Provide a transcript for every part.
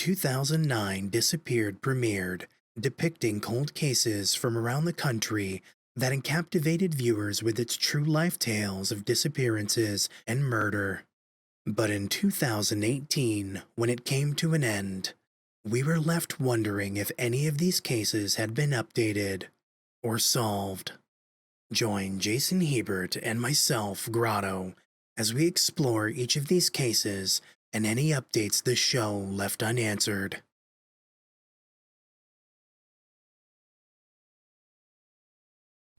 2009 Disappeared premiered, depicting cold cases from around the country that captivated viewers with its true life tales of disappearances and murder. But in 2018, when it came to an end, we were left wondering if any of these cases had been updated or solved. Join Jason Hebert and myself, Grotto, as we explore each of these cases and any updates the show left unanswered.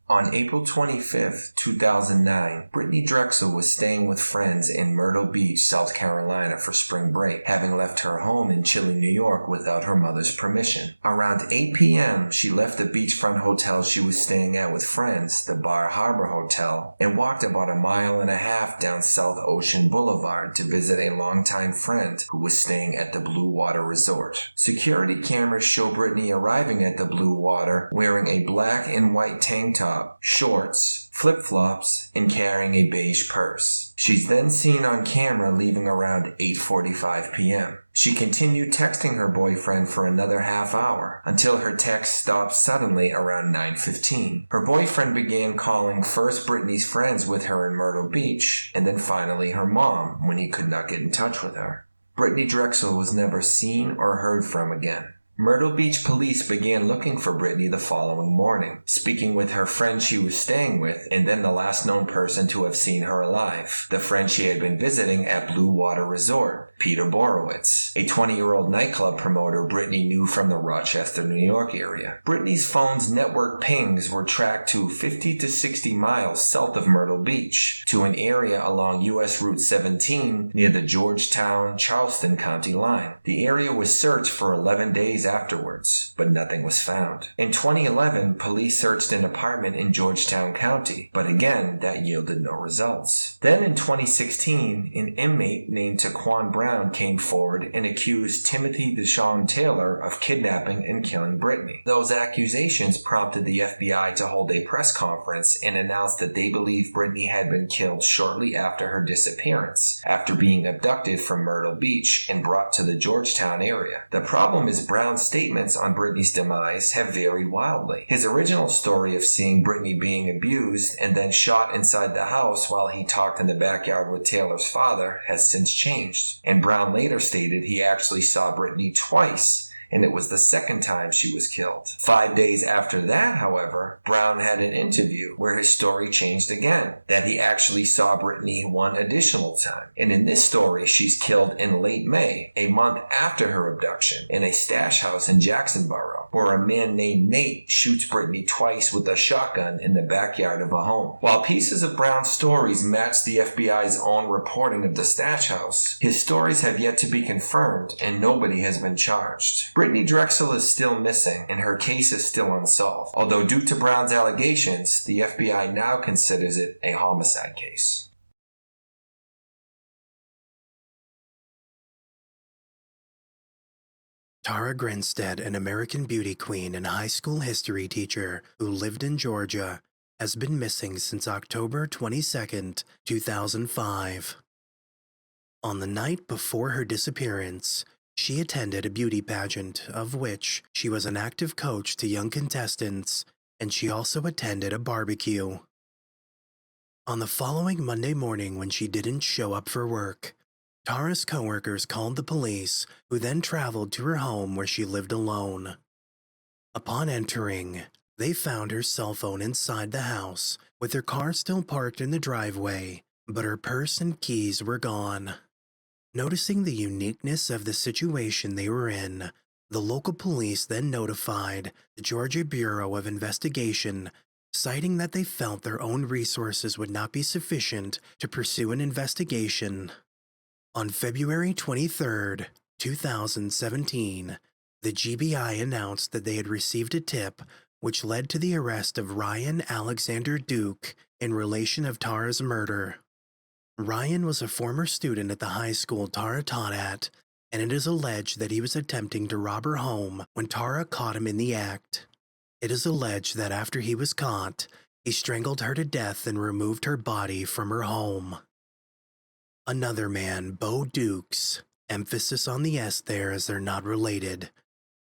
On April 25, 2009, Brittanee Drexel was staying with friends in Myrtle Beach, South Carolina for spring break, having left her home in chilly New York without her mother's permission. Around 8 p.m., she left the beachfront hotel she was staying at with friends, the Bar Harbor Hotel, and walked about a mile and a half down South Ocean Boulevard to visit a longtime friend who was staying at the Blue Water Resort. Security cameras show Brittanee arriving at the Blue Water wearing a black and white tank top, shorts, flip-flops, and carrying a beige purse. She's then seen on camera leaving around 8:45 p.m. She continued texting her boyfriend for another half hour until her text stopped suddenly around 9:15. Her boyfriend began calling first Brittanee's friends with her in Myrtle Beach and then finally her mom when he could not get in touch with her. Brittanee Drexel was never seen or heard from again. Myrtle Beach police began looking for Brittanee the following morning, speaking with her friend she was staying with and then the last known person to have seen her alive, the friend she had been visiting at Blue Water Resort, Peter Borowitz, a 20-year-old nightclub promoter Brittanee knew from the Rochester, New York area. Brittanee's phone's network pings were tracked to 50 to 60 miles south of Myrtle Beach, to an area along U.S. Route 17 near the Georgetown-Charleston County line. The area was searched for 11 days afterwards, but nothing was found. In 2011, police searched an apartment in Georgetown County, but again, that yielded no results. Then in 2016, an inmate named Taquan Brown came forward and accused Timothy Deshawn Taylor of kidnapping and killing Brittanee. Those accusations prompted the FBI to hold a press conference and announce that they believe Brittanee had been killed shortly after her disappearance, after being abducted from Myrtle Beach and brought to the Georgetown area. The problem is Brown's statements on Brittanee's demise have varied wildly. His original story of seeing Brittanee being abused and then shot inside the house while he talked in the backyard with Taylor's father has since changed, and Brown later stated he actually saw Brittanee twice, and it was the second time she was killed. 5 days after that, however, Brown had an interview where his story changed again, that he actually saw Brittanee one additional time. And in this story, she's killed in late May, a month after her abduction, in a stash house in Jacksonboro, where a man named Nate shoots Brittanee twice with a shotgun in the backyard of a home. While pieces of Brown's stories match the FBI's own reporting of the stash house, his stories have yet to be confirmed and nobody has been charged. Brittanee Drexel is still missing, and her case is still unsolved, although due to Brown's allegations, the FBI now considers it a homicide case. Tara Grinstead, an American beauty queen and high school history teacher who lived in Georgia, has been missing since October 22, 2005. On the night before her disappearance, she attended a beauty pageant, of which she was an active coach to young contestants, and she also attended a barbecue. On the following Monday morning, when she didn't show up for work, Tara's coworkers called the police, who then traveled to her home where she lived alone. Upon entering, they found her cell phone inside the house, with her car still parked in the driveway, but her purse and keys were gone. Noticing the uniqueness of the situation they were in, the local police then notified the Georgia Bureau of Investigation, citing that they felt their own resources would not be sufficient to pursue an investigation. On February 23, 2017, the GBI announced that they had received a tip which led to the arrest of Ryan Alexander Duke in relation of Tara's murder. Ryan was a former student at the high school Tara taught at, and it is alleged that he was attempting to rob her home when Tara caught him in the act. It is alleged that after he was caught, he strangled her to death and removed her body from her home. Another man, Bo Dukes, emphasis on the S there as they're not related,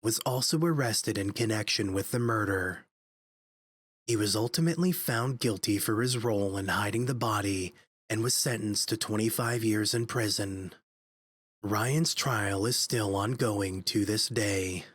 was also arrested in connection with the murder. He was ultimately found guilty for his role in hiding the body and was sentenced to 25 years in prison. Ryan's trial is still ongoing to this day.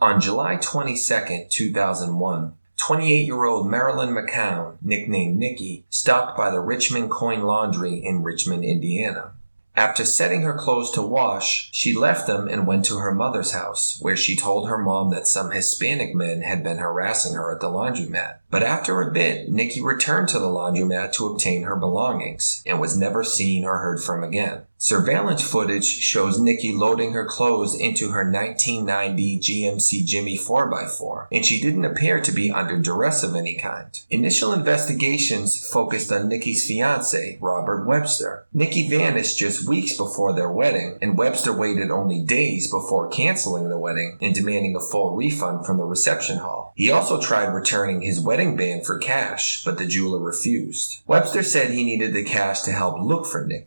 On July 22, 2001, 28-year-old Marilyn McCown, nicknamed Niqui, stopped by the Richmond Coin Laundry in Richmond, Indiana. After setting her clothes to wash, she left them and went to her mother's house, where she told her mom that some Hispanic men had been harassing her at the laundromat. But after a bit, Niqui returned to the laundromat to obtain her belongings and was never seen or heard from again. Surveillance footage shows Niqui loading her clothes into her 1990 GMC Jimmy 4x4, and she didn't appear to be under duress of any kind. Initial investigations focused on Niqui's fiancé, Robert Webster. Niqui vanished just weeks before their wedding, and Webster waited only days before canceling the wedding and demanding a full refund from the reception hall. He also tried returning his wedding band for cash, but the jeweler refused. Webster said he needed the cash to help look for Niqui.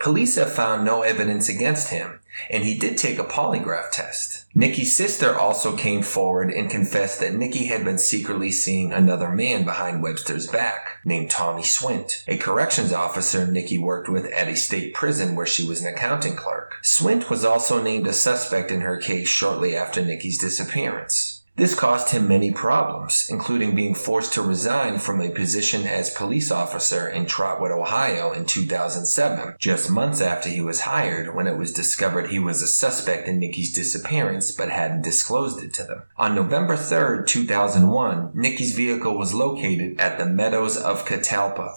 Police have found no evidence against him, and he did take a polygraph test. Niqui's sister also came forward and confessed that Niqui had been secretly seeing another man behind Webster's back, named Tommy Swint, a corrections officer Niqui worked with at a state prison where she was an accounting clerk. Swint was also named a suspect in her case shortly after Niqui's disappearance. This caused him many problems, including being forced to resign from a position as police officer in Trotwood, Ohio in 2007, just months after he was hired when it was discovered he was a suspect in Niqui's disappearance but hadn't disclosed it to them. On November 3, 2001, Niqui's vehicle was located at the Meadows of Catalpa,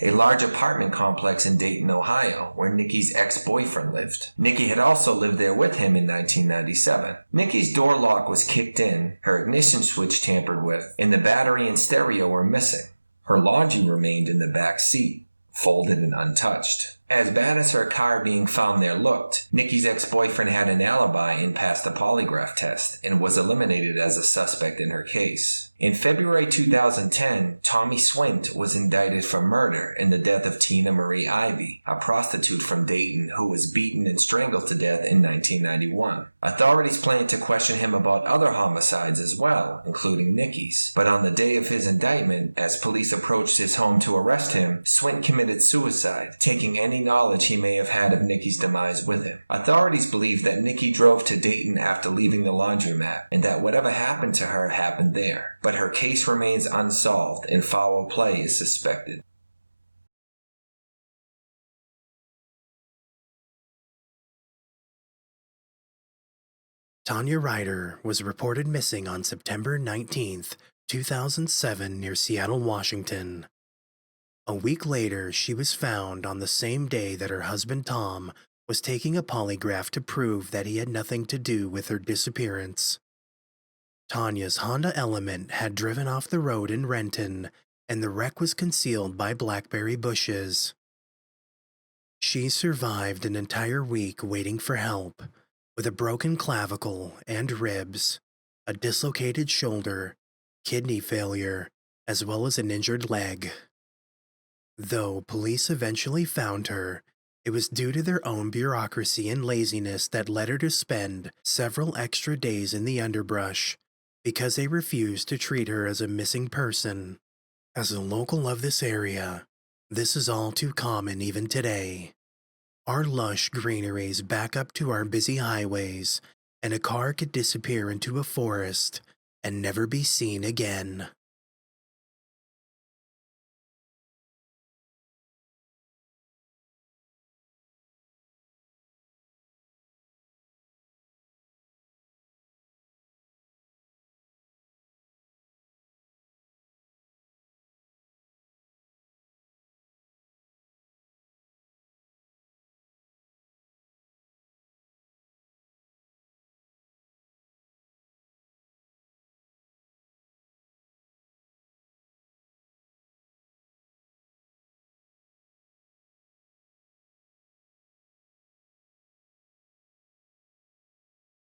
a large apartment complex in Dayton, Ohio, where Niqui's ex-boyfriend lived. Niqui had also lived there with him in 1997. Niqui's door lock was kicked in, her ignition switch tampered with, and the battery and stereo were missing. Her laundry remained in the back seat, folded and untouched. As bad as her car being found there looked, Niqui's ex-boyfriend had an alibi and passed the polygraph test and was eliminated as a suspect in her case. In February 2010, Tommy Swint was indicted for murder in the death of Tina Marie Ivy, a prostitute from Dayton who was beaten and strangled to death in 1991. Authorities plan to question him about other homicides as well, including Niqui's. But on the day of his indictment, as police approached his home to arrest him, Swint committed suicide, taking any knowledge he may have had of Niqui's demise with him. Authorities believe that Niqui drove to Dayton after leaving the laundromat, and that whatever happened to her happened there. But her case remains unsolved and foul play is suspected. Tanya Ryder was reported missing on September 19, 2007 near Seattle, Washington. A week later, she was found on the same day that her husband Tom was taking a polygraph to prove that he had nothing to do with her disappearance. Tanya's Honda Element had driven off the road in Renton, and the wreck was concealed by blackberry bushes. She survived an entire week waiting for help, with a broken clavicle and ribs, a dislocated shoulder, kidney failure, as well as an injured leg. Though police eventually found her, it was due to their own bureaucracy and laziness that led her to spend several extra days in the underbrush, because they refused to treat her as a missing person. As a local of this area, this is all too common even today. Our lush greeneries back up to our busy highways, and a car could disappear into a forest and never be seen again.